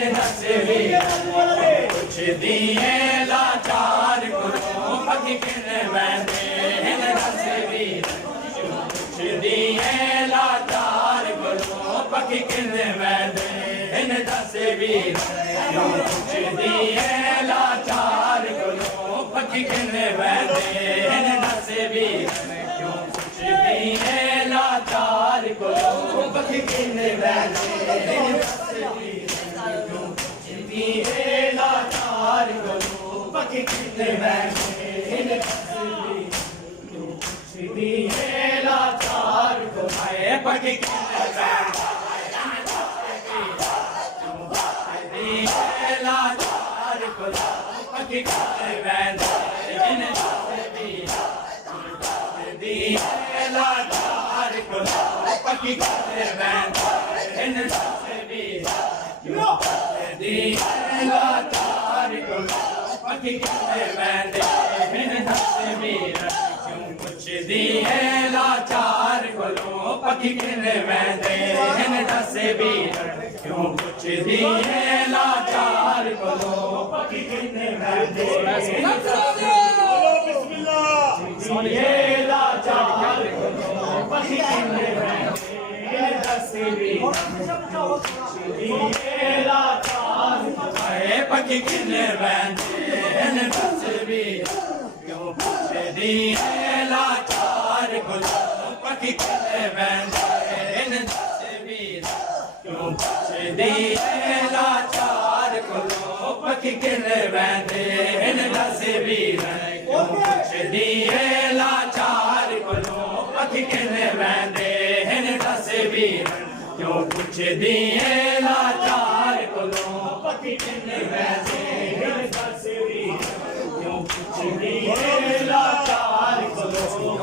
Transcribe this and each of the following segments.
दस वीर कुछ दिए लाचार को पकी किने वैंदे दस वीर कुछ दिए लाचार को पकी किने वैंदे दस वीर कुछ दिए लाचार को पकी किने वैंदे दस वीर कुछ दिए लाचार को पकी किने वैंदे लाचार को पकी किने वैंदे लाचार को पकी किने लाचार को पकी किने वैंदे लाचार को पकी किने वैंदे लाचार को पकी किने वैंदे दस वीर क्यों कुछ दिए लाचार को पकी किने वैंदे दस वीर क्यों कुछ दिए लाचार को पकी किने वैंदे लाचार को पकी किने वैंदे दस वीर पकी किने वैंदे दस वीर क्यों कुछ दिए लाचार को पकी किने वैंदे दस वीर क्यों कुछ दिए लाचार को पकी किने वैंदे दस वीर क्यों कुछ दिए लाचार को पकी किने वैंदे दस वीर क्यों कुछ दिए लाचार को पकी किने वैंदे दस वीर क्यों कुछ दिए लाचार को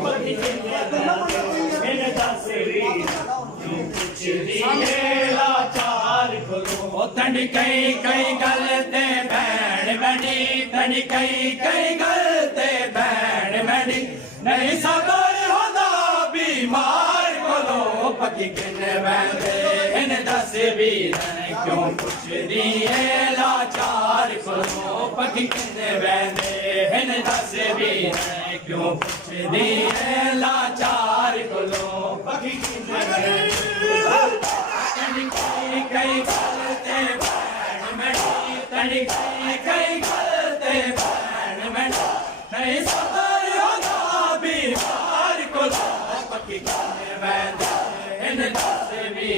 पकी किने वैंदे दस वीर क्यों कुछ दिए लाचार को तंड कई कई गलते भैन बनी तंड कई कई गलते भैन बनी नहीं सबर होता बीमार को पकी किने वैंदे दस वीर क्यों कुछ दिए लाचार को पकी किने वैंदे दस वीर क्यों कुछ दिए लाचार को पकी किने कई गलते भैन बनी तनी कई गलते भैन बनी नहीं सबर होता बीमार को पकी किने वैंदे दस वीर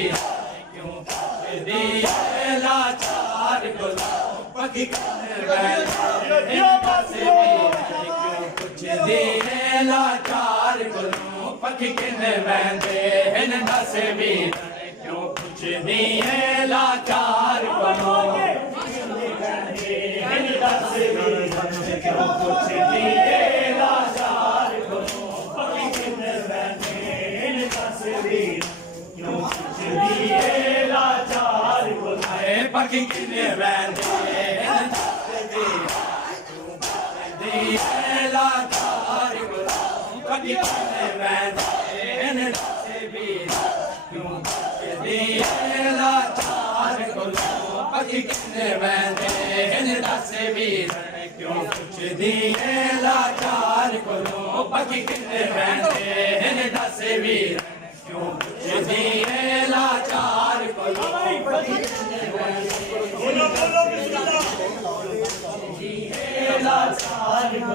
क्यों कुछ दिए लाचार को पकी किने वैंदे दस वीर क्यों कुछ दिए लाचार को पकी किने वैंदे दस वीर क्यों कुछ दिए लाचार को दस वीर क्यों कुछ दिए लाचार को पकी किने वैंदे दस वीर क्यों कुछ दिए लाचार को पकी किने वैंदे दस वीर दिए लाचार को पकी किने वैंदे दस वीर क्यों कुछ दिए लाचार को पकी किने वैंदे दस वीर क्यों कुछ दिए लाचार को पकी किने वैंदे दस वीर क्यों कुछ दिए लाचार को पकी किने लाचार को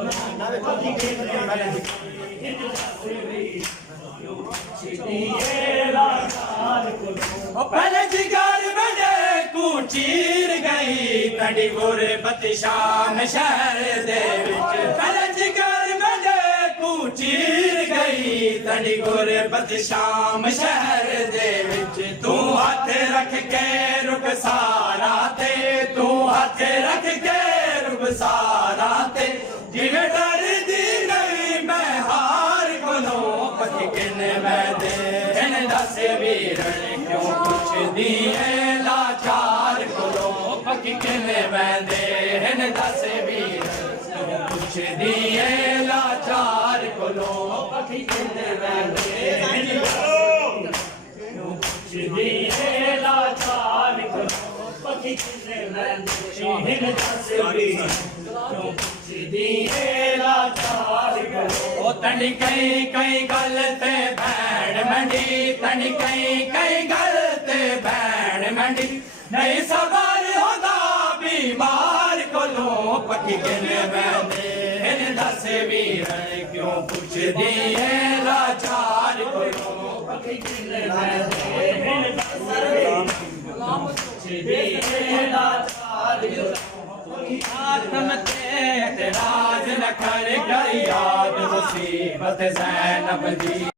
पकी किने वैंदे दस वीर क्यों कुछ दिए लाचार को पहले जिगर बड़े चीर गई तड़ी गुरबत शाम शहर दे विच पहले जिगर बड़े चीर गई तड़ी गुरबत शाम शहर दे विच तू हाथ रख के रुक सारा ते तू हाथ रख के रुक सारा ते जिवें डर दी नहीं मैं हार कोलो पकी किने वैंदे दस वीर क्यों कुछ दिए लाचार कोलो पकी किने वैंदे दस वीर क्यों कुछ दिए लाचार कोलो पकी किने वैंदे क्यों कुछ दिए लाचार कोलो पकी ਪੱਕੀ ਕਿੰਨੇ ਲੈਂਦੇ ਹਿੰਦ ਦੱਸ ਵੀ ਕਿਉਂ ਪੁੱਛਦੀ ਏ ਲਾਚਾਰ ਕੋਲੋਂ ਉਹ ਤਣੀ ਕਈ ਗੱਲ ਤੇ ਭੈਣ ਮੰਡੀ ਤਣੀ ਕਈ ਗੱਲ ਤੇ ਭੈਣ ਮੰਡੀ ਨਹੀਂ ਸਬਰ ਹੁੰਦਾ बीमार कोलो पक्की किने बैठे इन दस वीरन क्यों पुछदी है लाचार कोलो पक्की किने बैठे इन दस वीरन क्यों पुछदी है लाचार कोलो आत्म ते राज न कर याद मुसीबत ज़ैनब दी